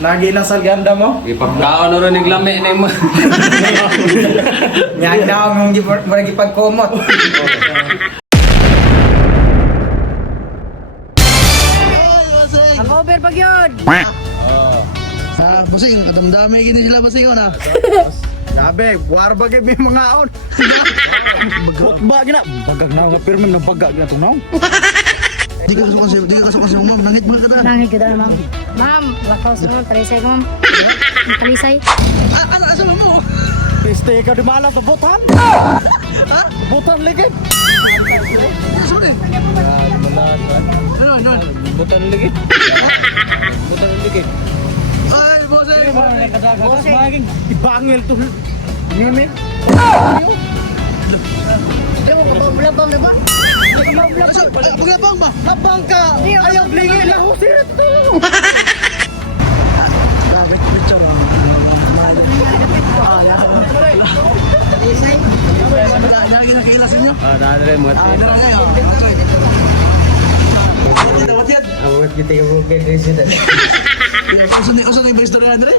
naginasal ganda mo? Ipagkaon ron ng lami na mo. Yan daw mong gipagkomot. Ang over pag yun. Busing, kadamdamay gini sila busing na. Sabi, war bagay may mga aon. Ba gina, bagag na nga pirmin na bagag na tunaw. Di ka kasukan si ma'am, nangit mo ka ta. Nangit ka daw, ma'am. Ma'am, lakaw sa ma'am. Talisay ko, ma'am. Talisay. Ano asa mo? Piste ka di malas sa butan. Ha? Butan ligid. Sorry. Ano? Butan ligid. Butan ligid. Ay, busing. Kadagas maging ibangil to. Nini. Di mo, mablabang na ba? Paglabang ba? Abang ka. Ayaw ligid na ko sila to. Bakit picture mo? Talisay. Lagi na kailasin nyo? Nadre mo. Awat kita yung bukid rin sila. Usan na yung best story na rin?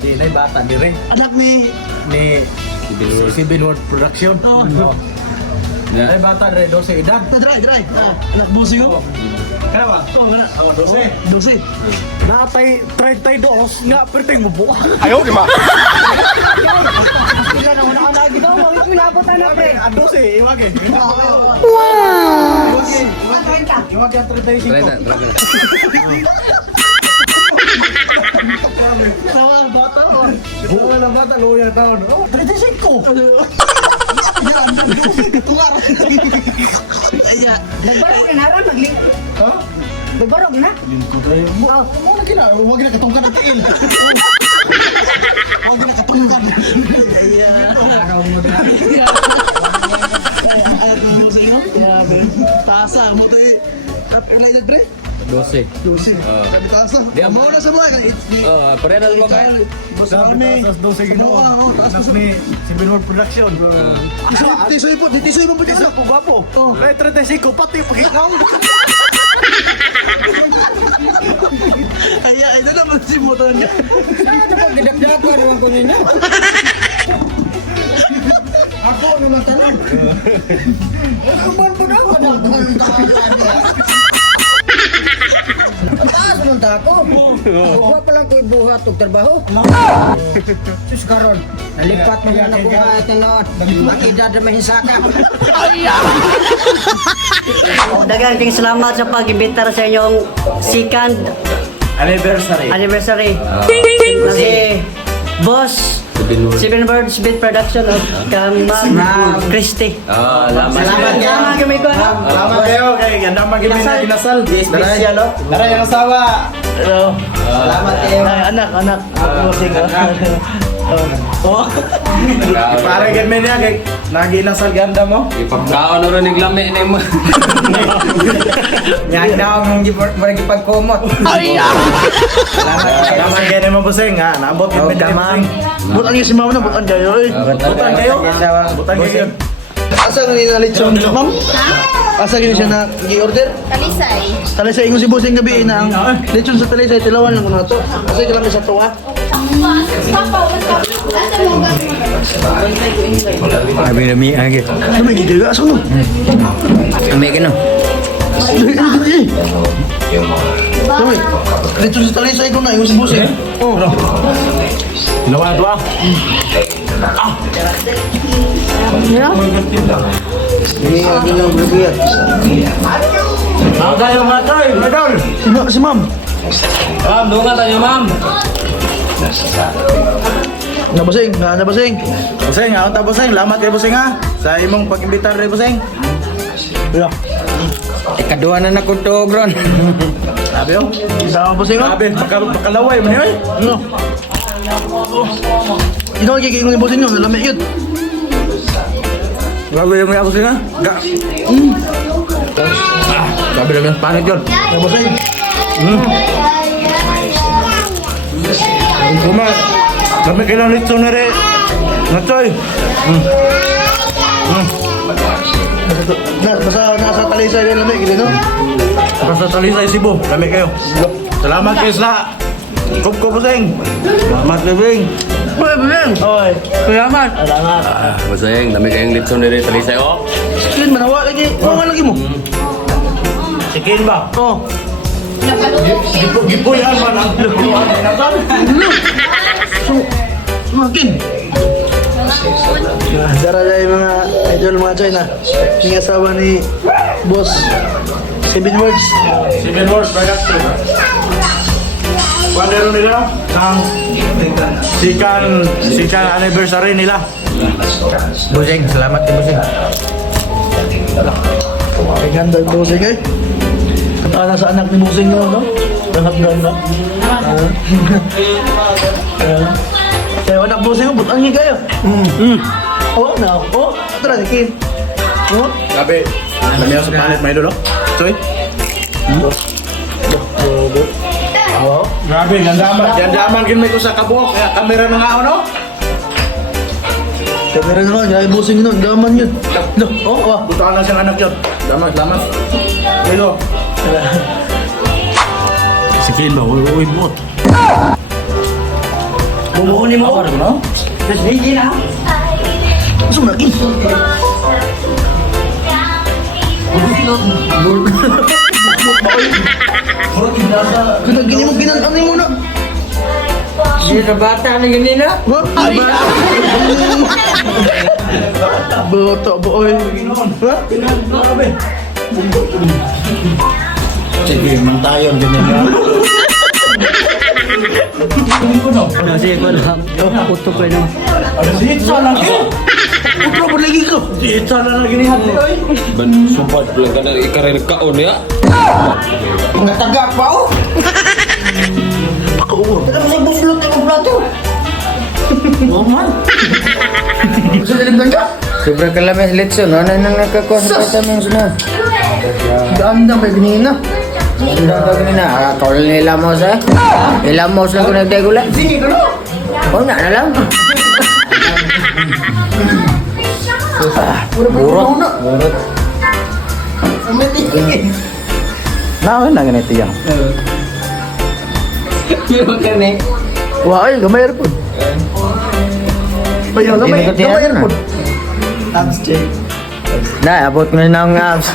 Di na bata di rin. Anak ni... Civil World Production. Ay bata rin 12 edad. Dry. Anak busing ko. Kaya ba? Oo, gana. 12. 12. Natay 32 nga perting mabuha. Ikaw na una ka na ginawa. Huwag minabot na, pre. 12 iwagin. Iwagin 35. Tawa ang bata. Buwa ng bata luya taon. 35. Tungar. Ayan. Nagbarog na naroon. Ha? Nagbarog na. Lingkod tayo mo. Muna kina, huwag na katungkan ang tiil. Huwag na katungkan. Araw mo na. Ay, busing ko. Tasa mo to eh. Ilan pre? 12. 12. Sabi tasa. Mau na sa buhay. Pare na mo kayo. Boss Army. Taas 12 ginawa. Oo, taas Anak ni Civil World Production. Tisoy po, tisoy mo po Isa po gwapo. Kaya 35 pati pagkikam. Kaya ito naman si motor niya. Gidagdagan naman ko ninyo. Ako naman tanong. Kuman po na ako. Taas naman tako. Huwag pa lang ko ibuhat o trabaho. Sus karon, nalipat mo yan ako kahit na makidad na mahisaka. Daghang king salamat sa pag-imbitar sa inyong second anniversary. Kasi Boss Seven Birds Beat Production of Ma'am Christy. Salamat. Salamat kami ko. Salamat kayo. Kaya ganda magiging na kinasal. Special, no? Tara yung asawa. Hello. Salamat kayo. Anak. Para ganyan niya, kay naginasal ganda mo. Ipagkaon ron ng lami na mo. Yan daw mong gipagkomot. Salamat kayo mo busing ha. Naabot yung medamang. Butan niya si mama na, butan kayo eh. Butan kayo. Butan kayo. Asa nga nila lechon, ma'am? Asa nga siya na i-order? Talisay. Talisay ko si Busing gabi na ang lechon sa Talisay, tilawan lang ko na ito. Kasi kailangan sa tuwa. Ami agi. Ano may gigaga? Asa no? Ami kino. Dami. Lechon sa Talisay ko na, yung si Busing. Oh. Lawan dua. Ada yang ngatai, medal. Si ma'am. Ma'am, dungan tayo, ma'am. Nabasing, nabasing. Busing, ako ta busing. Lamat kay busing ha. Sa imong pag-imbitar rin busing. Yeah. Ikaduha na nakuntog ron. Sabi yo. Isa ka Busing, oh. Sabi, pakalaway mo niyo. Ano? Ito ang kikingong yung Busing nyo, lamig yun. Grabe yung may busing ha. Sabi lang yung panik yun. Busing. Kuma, kami kailang litso na rin. Natsoy. Basta nasa Talisay rin lamig, gini no? Basta Talisay Cebu, kami kayo. Salamat kayo sa Kup Busing. Selamat Busing. Uy, Busing. Oy, salamat. Salamat. Masayang, dami kayong litson diri talisay oh. Chicken manawa lagi. Ano lagi mo? Chicken ba? Oh. Gipuyan man ang lukuan. Makin. Dara yung mga idol mga China. Yung asawa ni Boss 7 words. 7 words Productive. Kwadero nila ang sikan anniversary nila. Busing, salamat din busing. Ay ganda yung Busing eh. Ano sa anak ni Busing yun, no? Ganda. Kaya anak Busing mo, butang niya kayo. Oh, na. Oh, tara, Kim. Oh, Grabe. Dami ako sa planet may idol. Soy. oh. Grabe, gandaman kin may ko sa kabuok. Kaya kamera na nga ano? Kamera na nga, kaya Busing nun, gaman yun. No, oh. Butaan na siyang anak yun. Salamat. Hello. Sikin ba? Uy, buot. Bumukunin mo. Mas bigyan na. Gusto mo lagi? Kaya gini mo ginantan mo na. Di na bata na ganyan na. Ha? Ay! Bata ba oy? Ha? Sige, man tayo. Ganyan nga. Kasi ko lang. Puto ko na. Sitsa lang yun. Utro po lagi ko. Sitsa na lang ginihan ko. Ban sumpad lang ka na ikarir kaon ya. Mga taga pa oh. Pero sa buslot ng plato. Normal. Gusto nilim ka? Sobrang kalamis litson. Ano nang nakakuha sa vitamins na? Ganda may binina. Ganda ka ganina. Kawal na ilamos eh. Ilamos lang ko nagdegula. Sini ka na. Oh, na lang. Burot. Naon na ganito yan. Pero kani. Wah, ay gamay po. Bayaw gamay. Hindi ko Gamay tiyan po. Abs check. Na, abot ko na ng abs.